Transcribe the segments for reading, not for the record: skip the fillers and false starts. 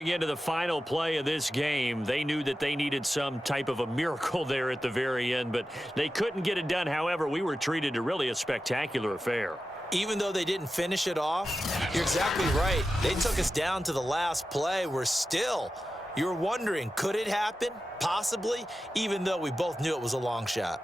Into the final play of this game, they knew that they needed some type of a miracle there at the very end, but they couldn't get it done. However, we were treated to really a spectacular affair. Even though they didn't finish it off, you're exactly right. They took us down to the last play. You're wondering, could it happen? Possibly, even though we both knew it was a long shot.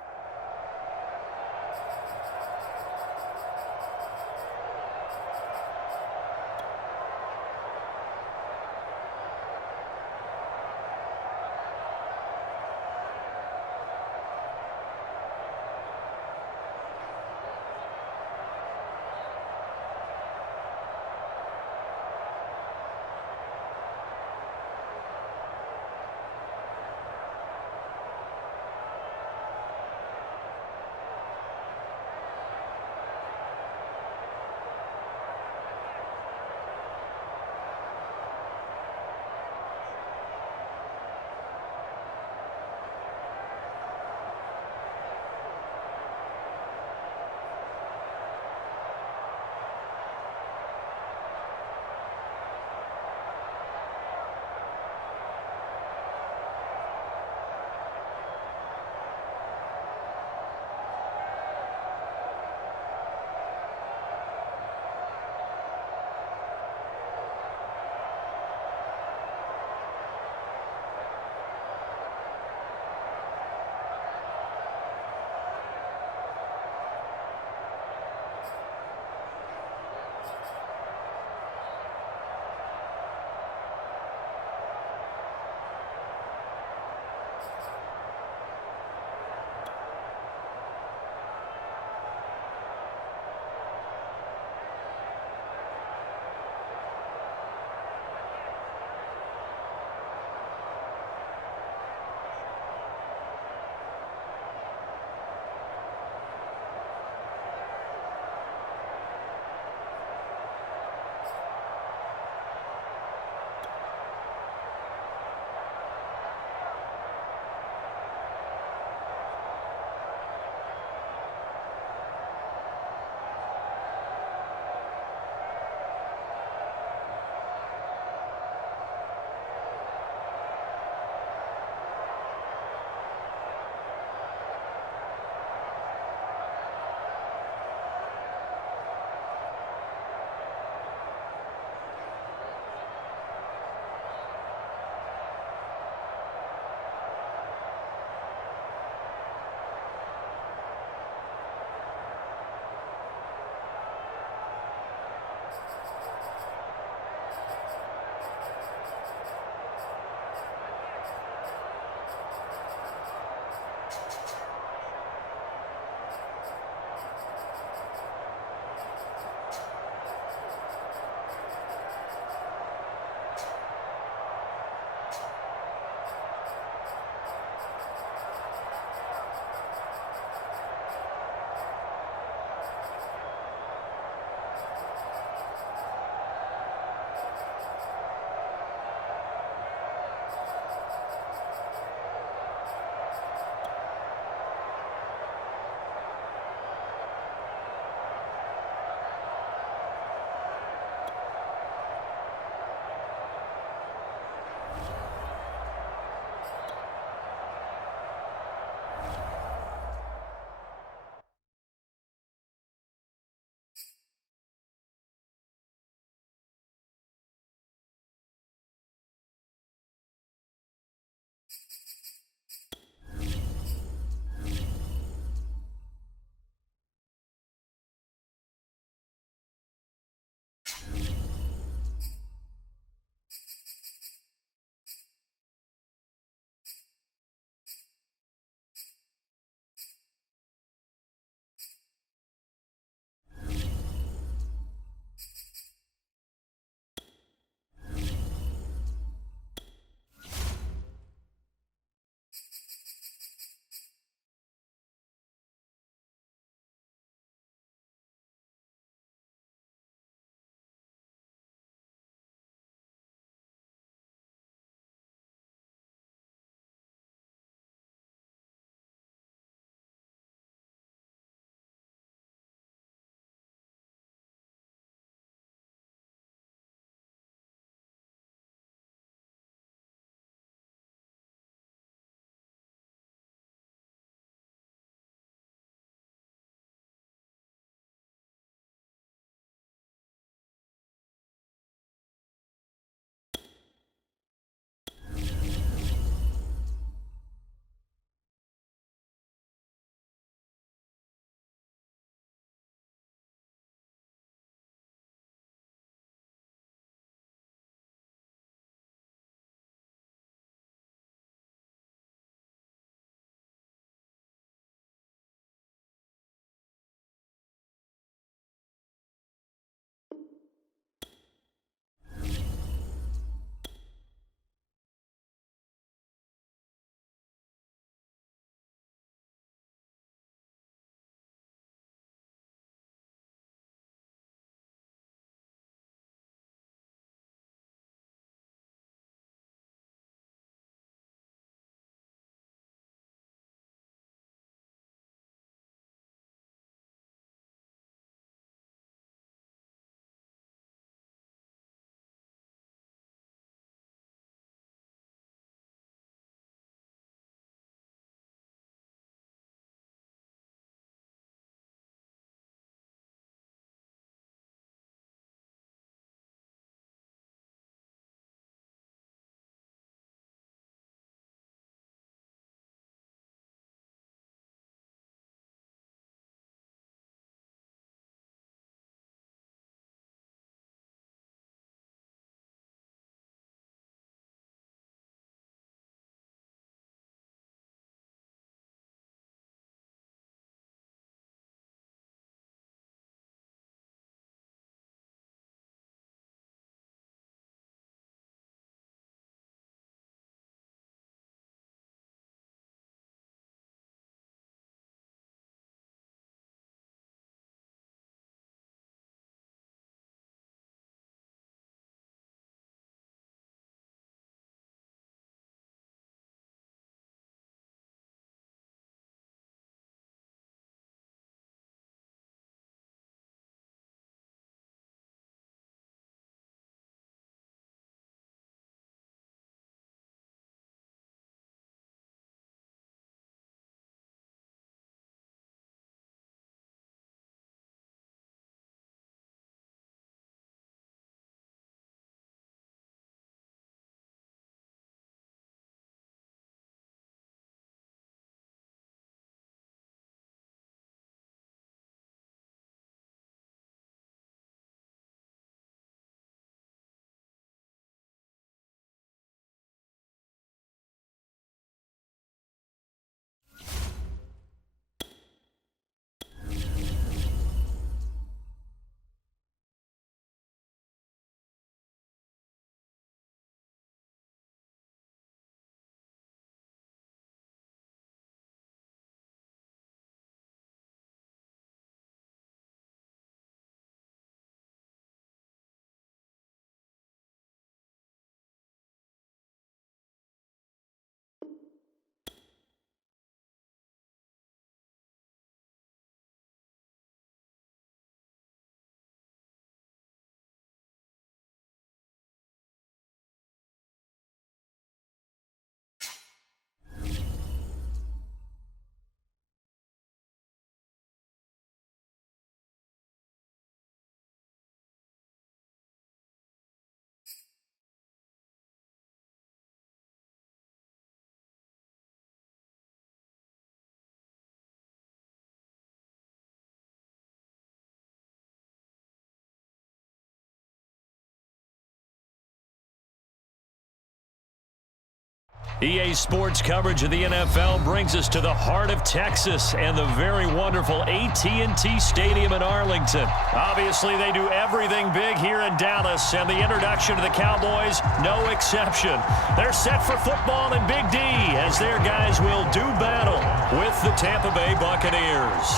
EA Sports coverage of the NFL brings us to the heart of Texas and the very wonderful AT&T Stadium in Arlington. Obviously, they do everything big here in Dallas, and the introduction to the Cowboys, no exception. They're set for football in Big D as their guys will do battle with the Tampa Bay Buccaneers.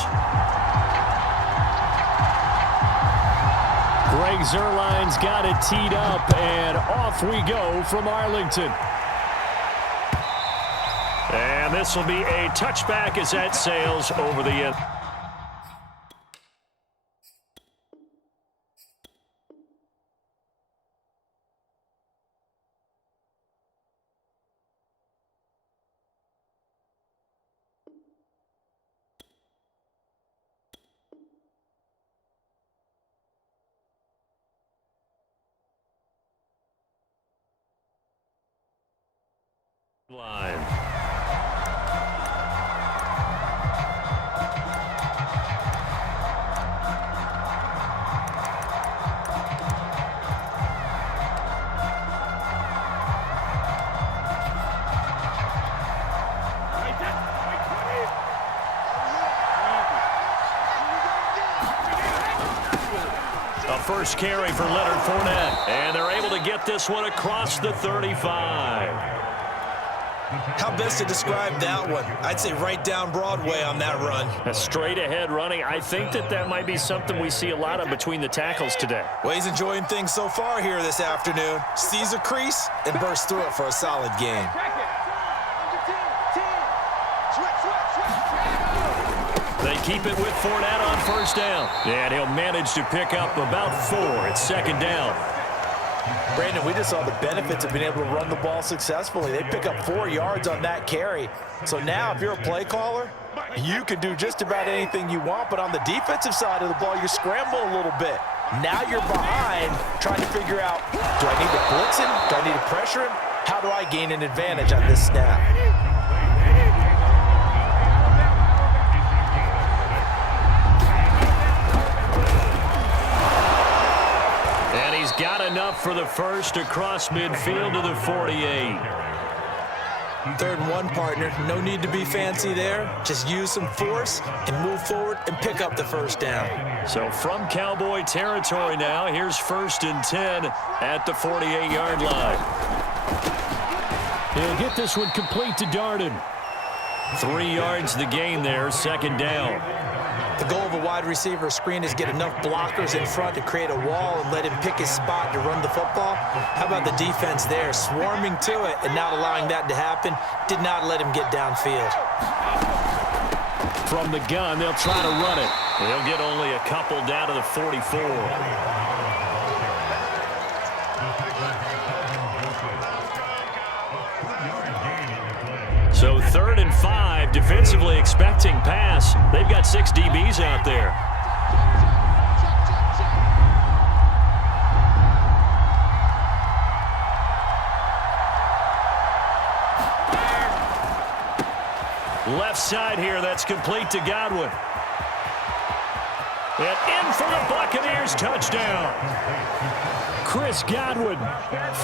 Greg Zuerlein's got it teed up, and off we go from Arlington. And this will be a touchback as that sails over the end. Line. A first carry for Leonard Fournette, and they're able to get this one across the 35. How best to describe that one? I'd say right down Broadway on that run. A straight ahead running. I think that might be something we see a lot of between the tackles today. Well, he's enjoying things so far here this afternoon. Sees a crease and bursts through it for a solid game. They keep it with Fournette on first down. And he'll manage to pick up about 4 at second down. Brandon, we just saw the benefits of being able to run the ball successfully. They pick up 4 yards on that carry. So now if you're a play caller, you can do just about anything you want. But on the defensive side of the ball, you scramble a little bit. Now you're behind trying to figure out, do I need to blitz him? Do I need to pressure him? How do I gain an advantage on this snap? Got enough for the first across midfield to the 48. 3rd and 1, partner. No need to be fancy there. Just use some force and move forward and pick up the first down. So from Cowboy territory now, here's 1st and 10 at the 48-yard line. He'll get this one complete to Darden. 3 yards the gain there, 2nd down. The goal of a wide receiver screen is get enough blockers in front to create a wall and let him pick his spot to run the football. How about the defense there, swarming to it and not allowing that to happen? Did not let him get downfield. From the gun, they'll try to run it. They'll get only a couple down to the 44. So 3rd and 5, defensively expecting pass. They've got 6 DBs out there. Left side here, that's complete to Godwin. And in for the Buccaneers touchdown. Chris Godwin,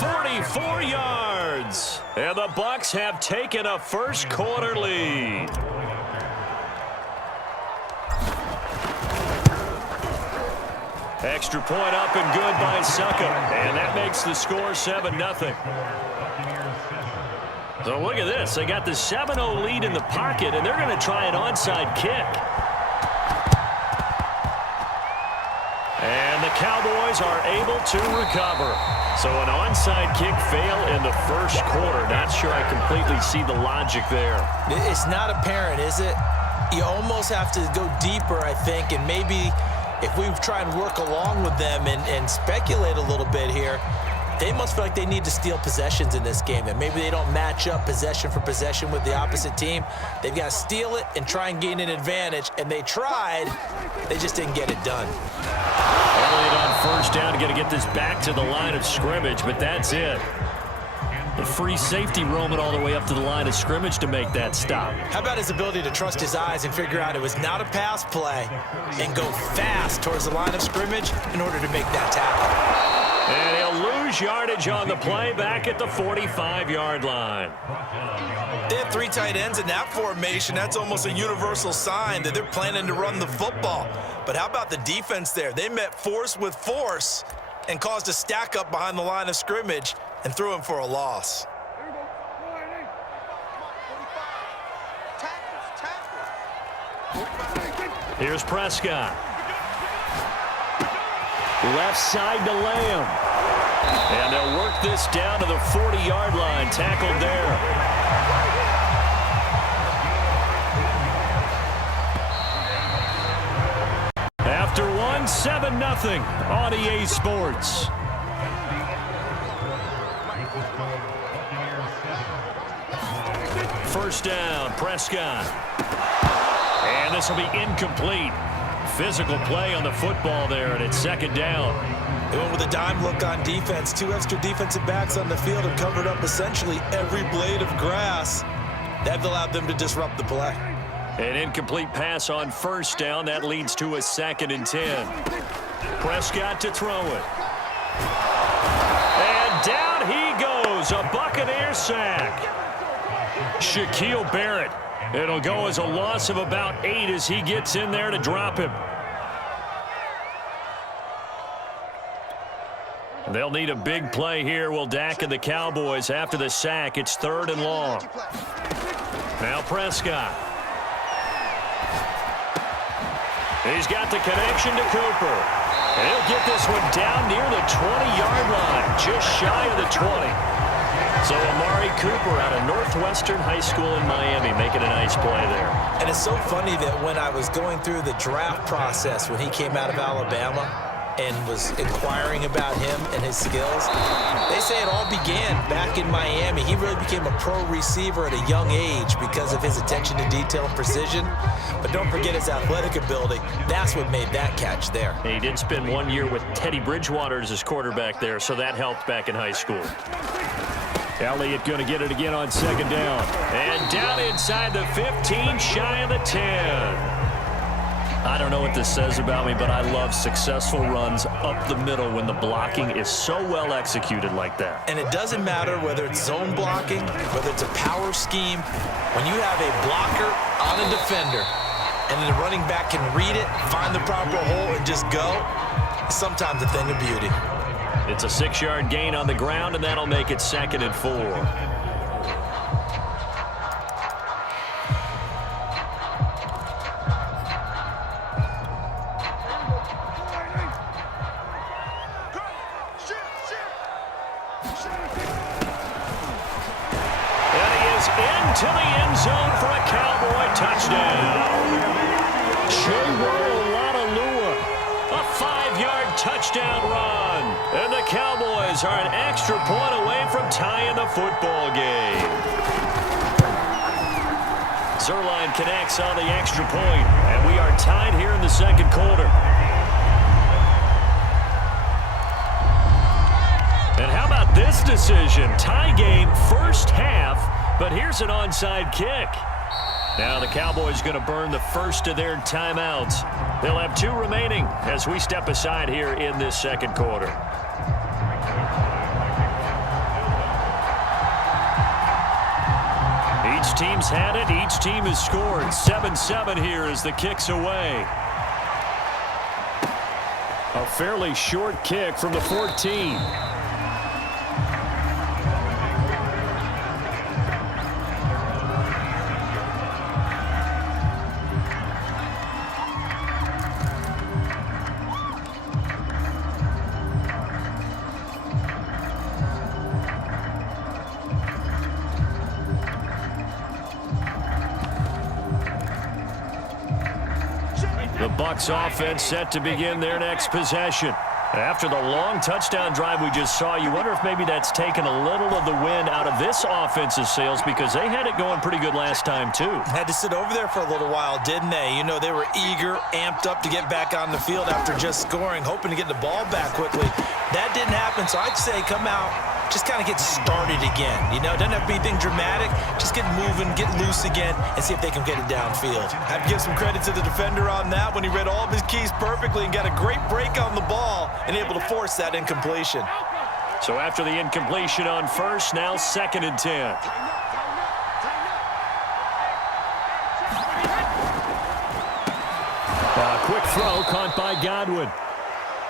44 yards. And the Bucs have taken a first quarter lead. Extra point up and good by Succa. And that makes the score 7-0. So look at this. They got the 7-0 lead in the pocket, and they're going to try an onside kick. And the Cowboys are able to recover. So an onside kick fail in the first quarter. Not sure I completely see the logic there. It's not apparent, is it? You almost have to go deeper, I think, and maybe if we try and work along with them and speculate a little bit here, they must feel like they need to steal possessions in this game, and maybe they don't match up possession for possession with the opposite team. They've got to steal it and try and gain an advantage, and they tried. They just didn't get it done. Elliott on first down, got to get this back to the line of scrimmage, but that's it. The free safety roaming all the way up to the line of scrimmage to make that stop. How about his ability to trust his eyes and figure out it was not a pass play and go fast towards the line of scrimmage in order to make that tackle? And he'll lose lose yardage on the play back at the 45-yard line. They have 3 tight ends in that formation. That's almost a universal sign that they're planning to run the football. But how about the defense there? They met force with force and caused a stack up behind the line of scrimmage and threw him for a loss. Here's Prescott. Left side to Lamb. And they'll work this down to the 40-yard line. Tackled there. After one, 7-0 on EA Sports. First down, Prescott. And this will be incomplete. Physical play on the football there, and it's second down. They went with a dime look on defense. 2 extra defensive backs on the field and covered up essentially every blade of grass. That allowed them to disrupt the play. An incomplete pass on first down. That leads to a 2nd and 10. Prescott to throw it. And down he goes. A Buccaneer sack. Shaquille Barrett. It'll go as a loss of about 8 as he gets in there to drop him. They'll need a big play here. Will Dak and the Cowboys after the sack. It's 3rd and long. Now Prescott. He's got the connection to Cooper. And he'll get this one down near the 20-yard line, just shy of the 20. So Amari Cooper out of Northwestern High School in Miami making a nice play there. And it's so funny that when I was going through the draft process when he came out of Alabama and was inquiring about him and his skills, they say it all began back in Miami. He really became a pro receiver at a young age because of his attention to detail and precision. But don't forget his athletic ability. That's what made that catch there. And he did spend 1 year with Teddy Bridgewater as his quarterback there, so that helped back in high school. Elliott going to get it again on 2nd down. And down inside the 15, shy of the 10. I don't know what this says about me, but I love successful runs up the middle when the blocking is so well executed like that. And it doesn't matter whether it's zone blocking, whether it's a power scheme. When you have a blocker on a defender and then the running back can read it, find the proper hole, and just go, it's sometimes a thing of beauty. It's a 6-yard gain on the ground, and that'll make it 2nd and 4. And he is into the end zone for a Cowboy touchdown. A 5-yard touchdown run. And the Cowboys are an extra point away from tying the football game. Zerline connects on the extra point, and we are tied here in the 2nd quarter. And how about this decision? Tie game first half, but here's an onside kick. Now the Cowboys going to burn the first of their timeouts. They'll have 2 remaining as we step aside here in this 2nd quarter. Each team's had it. Each team has scored. 7-7 here as the kick's away. A fairly short kick from the 14. The Bucs offense set to begin their next possession. After the long touchdown drive we just saw, you wonder if maybe that's taken a little of the wind out of this offense's sails because they had it going pretty good last time, too. Had to sit over there for a little while, didn't they? You know, they were eager, amped up to get back on the field after just scoring, hoping to get the ball back quickly. That didn't happen, so I'd say come out, just kind of get started again. You know, doesn't have to be anything dramatic. Just get moving, get loose again, and see if they can get it downfield. I have to give some credit to the defender on that when he read all of his keys perfectly and got a great break on the ball and able to force that incompletion. So after the incompletion on first, now 2nd and 10. Quick throw caught by Godwin.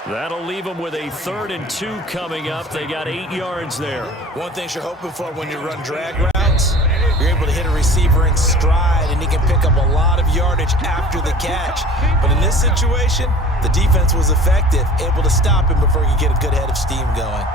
That'll leave them with a 3rd and 2 coming up. They got 8 yards there. One thing you're hoping for when you run drag routes, you're able to hit a receiver in stride, and he can pick up a lot of yardage after the catch. But in this situation, the defense was effective, able to stop him before he could get a good head of steam going.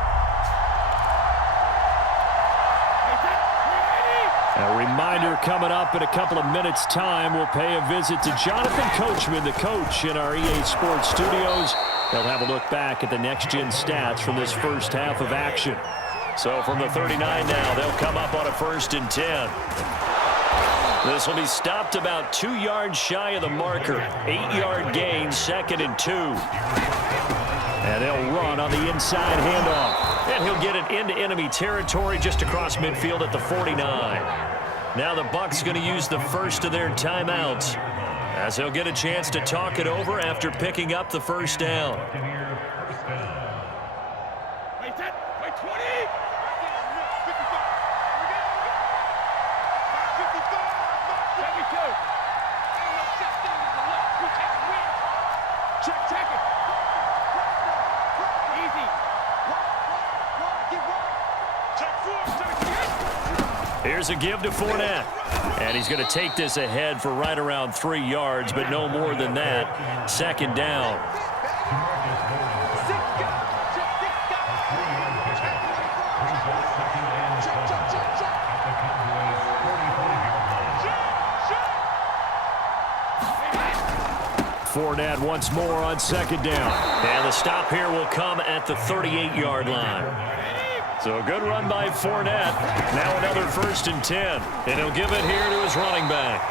A reminder coming up in a couple of minutes' time. We'll pay a visit to Jonathan Coachman, the coach in our EA Sports studios. They'll have a look back at the next-gen stats from this first half of action. So from the 39 now, they'll come up on a 1st and 10. This will be stopped about 2 yards shy of the marker. 8-yard gain, 2nd and 2. And they'll run on the inside handoff. And he'll get it into enemy territory just across midfield at the 49. Now the Bucs going to use the first of their timeouts as he'll get a chance to talk it over after picking up the first down. Here's a give to Fournette. And he's going to take this ahead for right around 3 yards, but no more than that. 2nd down. Fournette once more on 2nd down. And the stop here will come at the 38-yard line. So a good run by Fournette. Now another 1st and 10. And he'll give it here to his running back.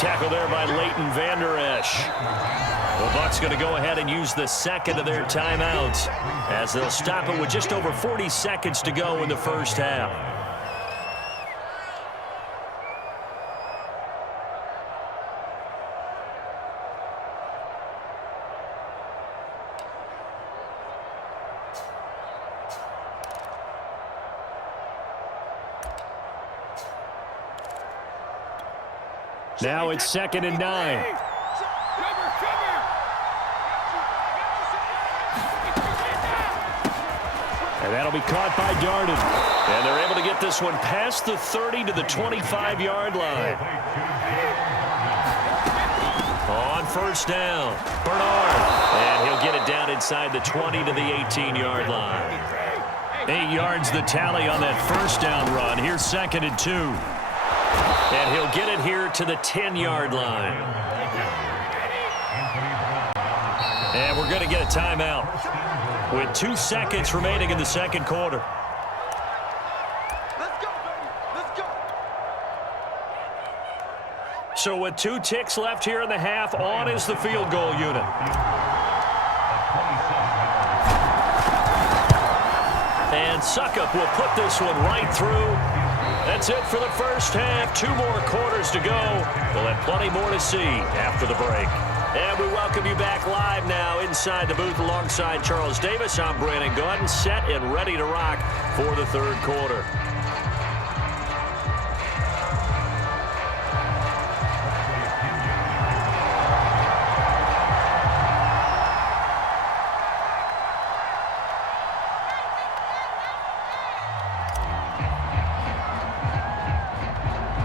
Tackle there by Leighton Vander Esch. The Bucs going to go ahead and use the 2nd of their timeouts as they'll stop it with just over 40 seconds to go in the first half. Now it's 2nd and 9. And that'll be caught by Darden. And they're able to get this one past the 30 to the 25-yard line. On 1st down, Bernard. And he'll get it down inside the 20 to the 18-yard line. 8 yards the tally on that 1st down run. Here's 2nd and 2. And he'll get it here to the 10-yard line. And we're going to get a timeout with 2 seconds remaining in the 2nd quarter. Let's go, baby. Let's go. So with 2 ticks left here in the half, on is the field goal unit. And Suckup will put this one right through. That's it for the first half. 2 more quarters to go. We'll have plenty more to see after the break. And we welcome you back live now inside the booth alongside Charles Davis. I'm Brandon Gaudin, set and ready to rock for the 3rd quarter.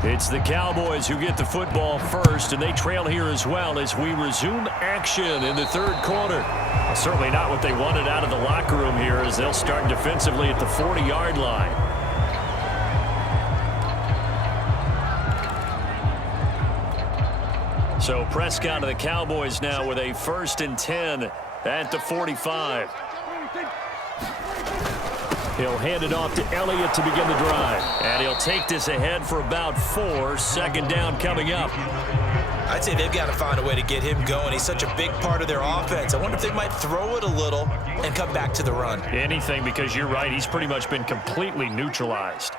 It's the Cowboys who get the football first, and they trail here as well as we resume action in the 3rd quarter. Well, certainly not what they wanted out of the locker room here as they'll start defensively at the 40-yard line. So Prescott of the Cowboys now with a 1st and 10 at the 45. He'll hand it off to Elliott to begin the drive. And he'll take this ahead for about 4. 2nd down coming up. I'd say they've got to find a way to get him going. He's such a big part of their offense. I wonder if they might throw it a little and come back to the run. Anything, because you're right. He's pretty much been completely neutralized.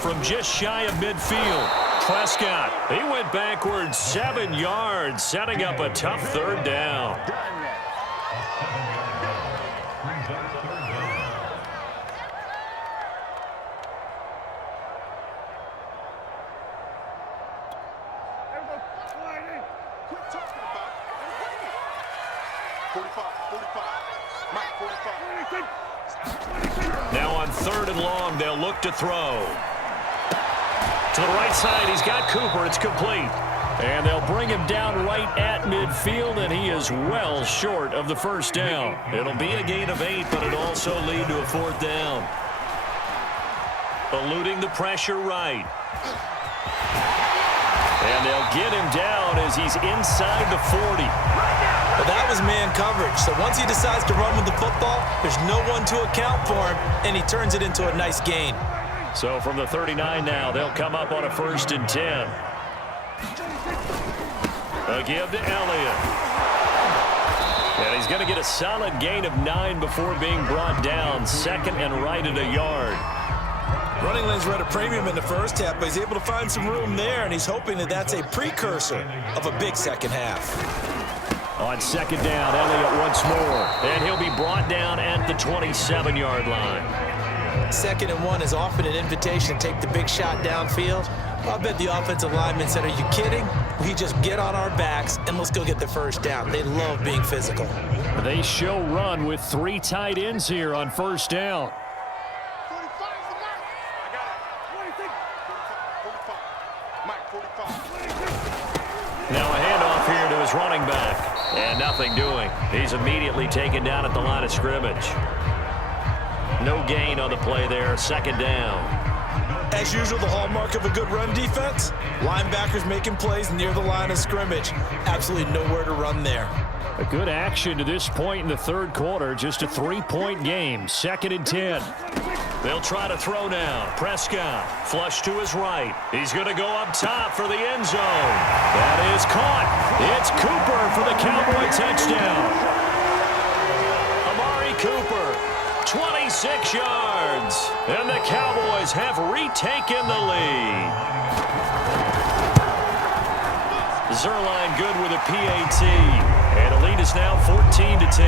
From just shy of midfield, Prescott. He went backwards 7 yards, setting up a tough 3rd down. Now on 3rd and long, they'll look to throw. To the right side, he's got Cooper. It's complete. And they'll bring him down right at midfield, and he is well short of the first down. It'll be a gain of 8, but it'll also lead to a 4th down. Eluding the pressure right. And they'll get him down as he's inside the 40. Well, that was man coverage. So once he decides to run with the football, there's no one to account for him, and he turns it into a nice gain. So from the 39 now, they'll come up on a 1st and 10. A give to Elliott. And he's going to get a solid gain of 9 before being brought down. 2nd and right at a yard. Running lanes were at a premium in the first half, but he's able to find some room there, and he's hoping that that's a precursor of a big second half. On 2nd down, Elliott once more. And he'll be brought down at the 27-yard line. 2nd and 1 is often an invitation to take the big shot downfield. I bet the offensive lineman said, are you kidding? We just get on our backs and let's go get the first down. They love being physical. They show run with 3 tight ends here on 1st down. Now a handoff here to his running back. And nothing doing. He's immediately taken down at the line of scrimmage. No gain on the play there. 2nd down. As usual, the hallmark of a good run defense, linebackers making plays near the line of scrimmage. Absolutely nowhere to run there. A good action to this point in the 3rd quarter. Just a 3-point game. 2nd and 10. They'll try to throw now. Prescott, flush to his right. He's going to go up top for the end zone. That is caught. It's Cooper for the Cowboy touchdown. Amari Cooper, 26 yards. And the Cowboys have retaken the lead. Zerline good with a PAT. And the lead is now 14-10.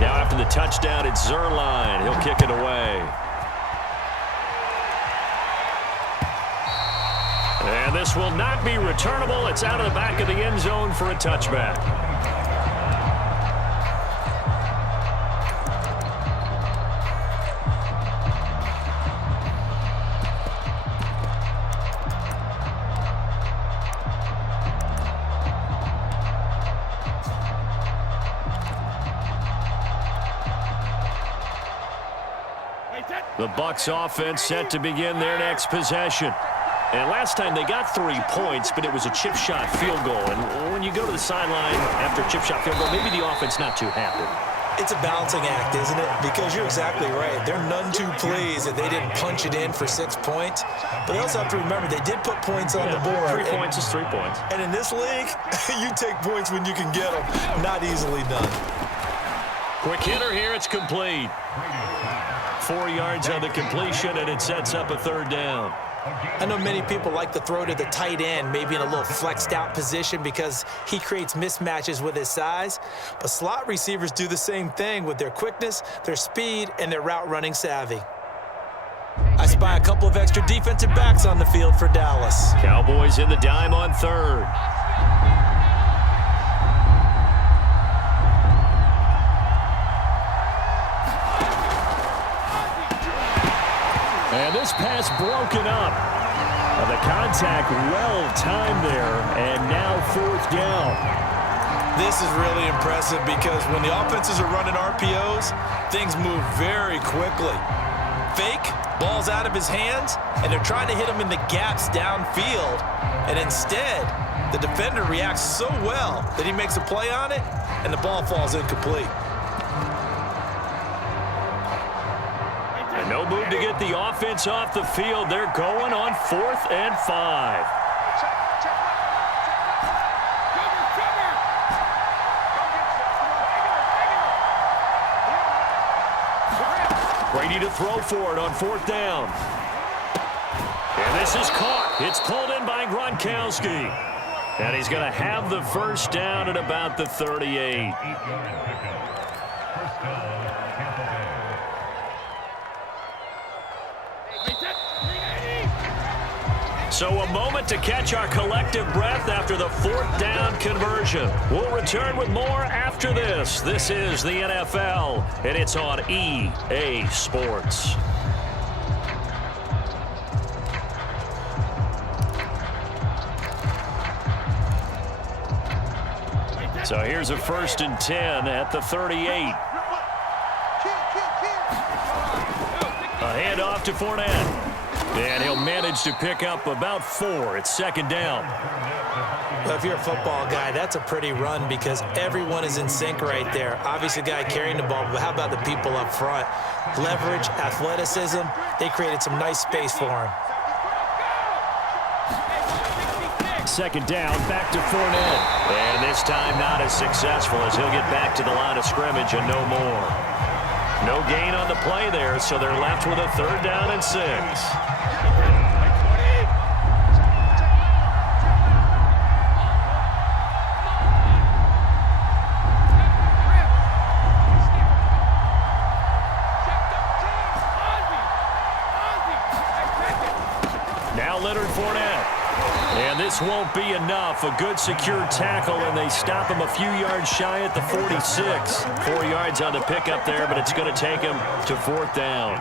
Now after the touchdown, it's Zerline. He'll kick it away. And this will not be returnable. It's out of the back of the end zone for a touchback. The Bucs offense set to begin their next possession. And last time they got 3 points, but it was a chip shot field goal. And when you go to the sideline after a chip shot field goal, maybe the offense not too happy. It's a balancing act, isn't it? Because you're exactly right. They're none too pleased that they didn't punch it in for 6 points. But they also have to remember they did put points on the board. 3 points is 3 points. And in this league, you take points when you can get them. Not easily done. Quick hitter here. It's complete. 4 yards on the completion, and it sets up a 3rd down. I know many people like to throw to the tight end, maybe in a little flexed out position because he creates mismatches with his size. But slot receivers do the same thing with their quickness, their speed, and their route running savvy. I spy a couple of extra defensive backs on the field for Dallas. Cowboys in the dime on 3rd. And this pass broken up. The contact well timed there, and now 4th down. This is really impressive because when the offenses are running RPOs, things move very quickly. Fake, ball's out of his hands, and they're trying to hit him in the gaps downfield. And instead, the defender reacts so well that he makes a play on it, and the ball falls incomplete. No move to get the offense off the field. They're going on 4th and 5. Brady to throw for it on 4th down. And this is caught. It's pulled in by Gronkowski. And he's going to have the first down at about the 38. So a moment to catch our collective breath after the fourth down conversion. We'll return with more after this. This is the NFL, and it's on EA Sports. So here's a 1st and 10 at the 38. A handoff to Fournette. And he'll manage to pick up about 4. It's 2nd down. Well, if you're a football guy, that's a pretty run because everyone is in sync right there. Obviously, the guy carrying the ball, but how about the people up front? Leverage, athleticism, they created some nice space for him. 2nd down, back to Fournette. And this time not as successful as he'll get back to the line of scrimmage and no more. No gain on the play there, so they're left with a 3rd down and 6. Now Leonard Fournette. And this won't be enough. A good secure tackle, and they stop him a few yards shy at the 46. 4 yards on the pickup there, but it's going to take him to 4th down.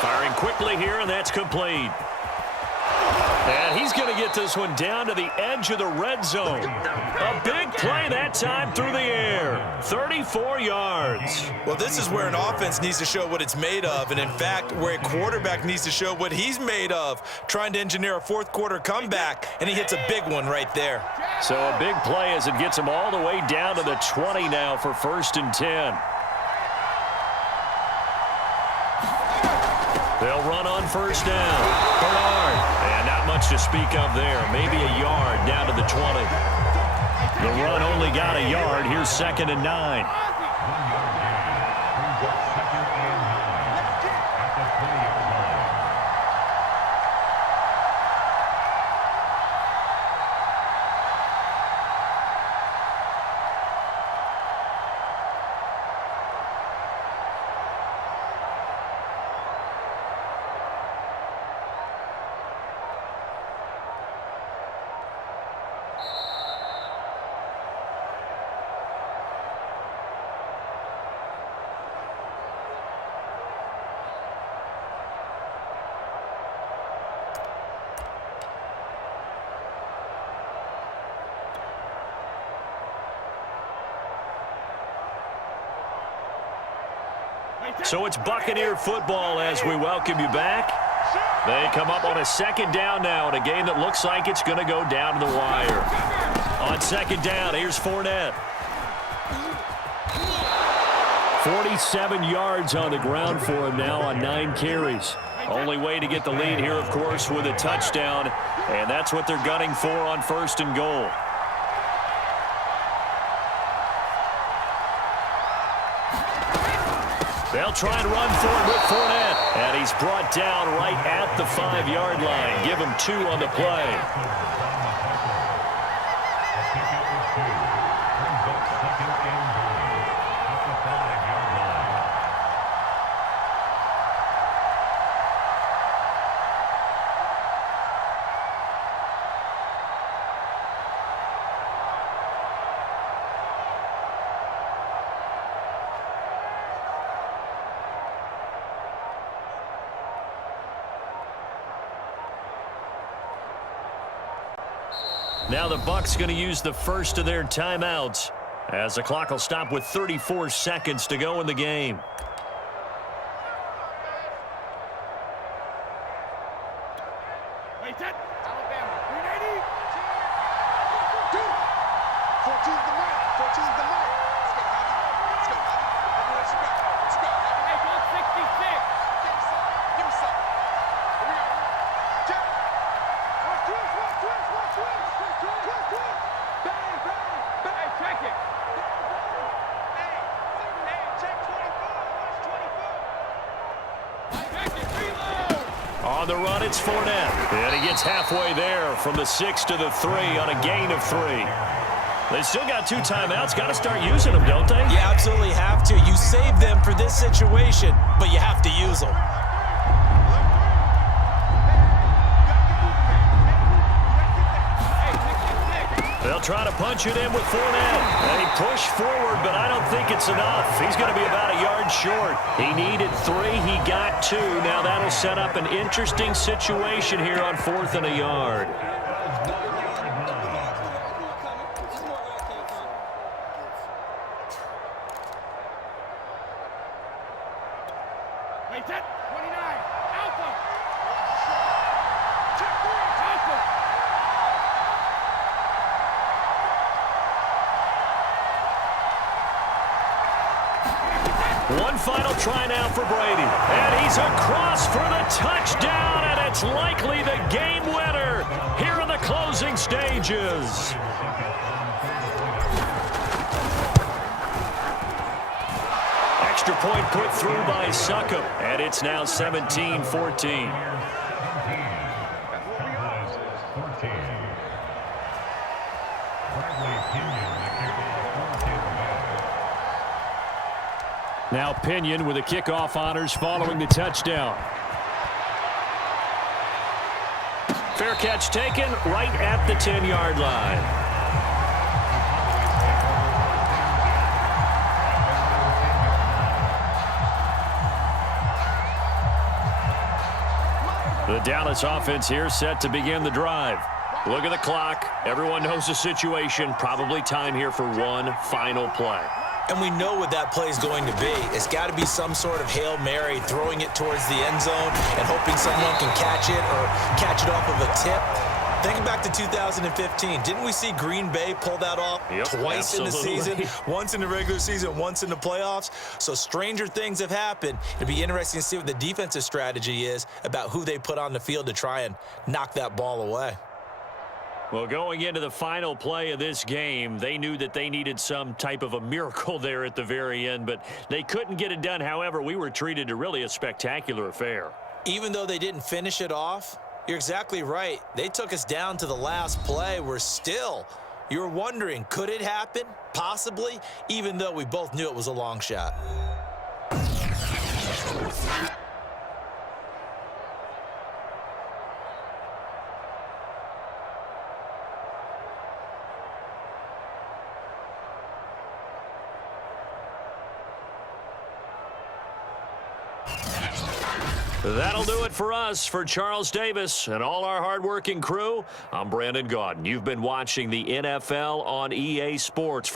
Firing quickly here, and that's complete. And he's going to get this one down to the edge of the red zone. A big play that time through the air. 34 yards. Well, this is where an offense needs to show what it's made of, and in fact, where a quarterback needs to show what he's made of, trying to engineer a 4th quarter comeback, and he hits a big one right there. So a big play as it gets him all the way down to the 20 now for 1st and 10. They'll run on 1st down. Bernard. And not much to speak of there. Maybe a yard down to the 20. The run only got a yard. Here's 2nd and 9. So it's Buccaneer football as we welcome you back. They come up on a 2nd down now in a game that looks like it's going to go down to the wire. On 2nd down, here's Fournette. 47 yards on the ground for him now on 9 carries. Only way to get the lead here, of course, with a touchdown, and that's what they're gunning for on 1st and goal. They'll try and run for it with Fournette. And he's brought down right at the 5-yard line. Give him 2 on the play. Now the Bucs going to use the first of their timeouts as the clock will stop with 34 seconds to go in the game. On the run, it's Fournette. And he gets halfway there from the 6 to the 3 on a gain of 3. They still got 2 timeouts. Got to start using them, don't they? You absolutely have to. You save them for this situation, but you have to use them. They'll try to punch it in with Fournette. They push forward, but I don't think it's enough. He's going to be about a yard short. He needed 3. He got 2. Now that'll set up an interesting situation here on 4th and a yard. One final try now for Brady. And he's across for the touchdown, and it's likely the game winner here in the closing stages. Extra point put through by Succop, and it's now 17-14. Now Pinion with the kickoff honors following the touchdown. Fair catch taken right at the 10-yard line. The Dallas offense here set to begin the drive. Look at the clock. Everyone knows the situation. Probably time here for one final play. And we know what that play is going to be. It's got to be some sort of Hail Mary, throwing it towards the end zone and hoping someone can catch it or catch it off of a tip. Thinking back to 2015, didn't we see Green Bay pull that off twice in the season? Once in the regular season, once in the playoffs. So stranger things have happened. It'll be interesting to see what the defensive strategy is about who they put on the field to try and knock that ball away. Well, going into the final play of this game, they knew that they needed some type of a miracle there at the very end, but they couldn't get it done. However, we were treated to really a spectacular affair. Even though they didn't finish it off, you're exactly right. They took us down to the last play. You were wondering, could it happen? Possibly, even though we both knew it was a long shot. That'll do it for us. For Charles Davis and all our hardworking crew, I'm Brandon Gaudin. You've been watching the NFL on EA Sports.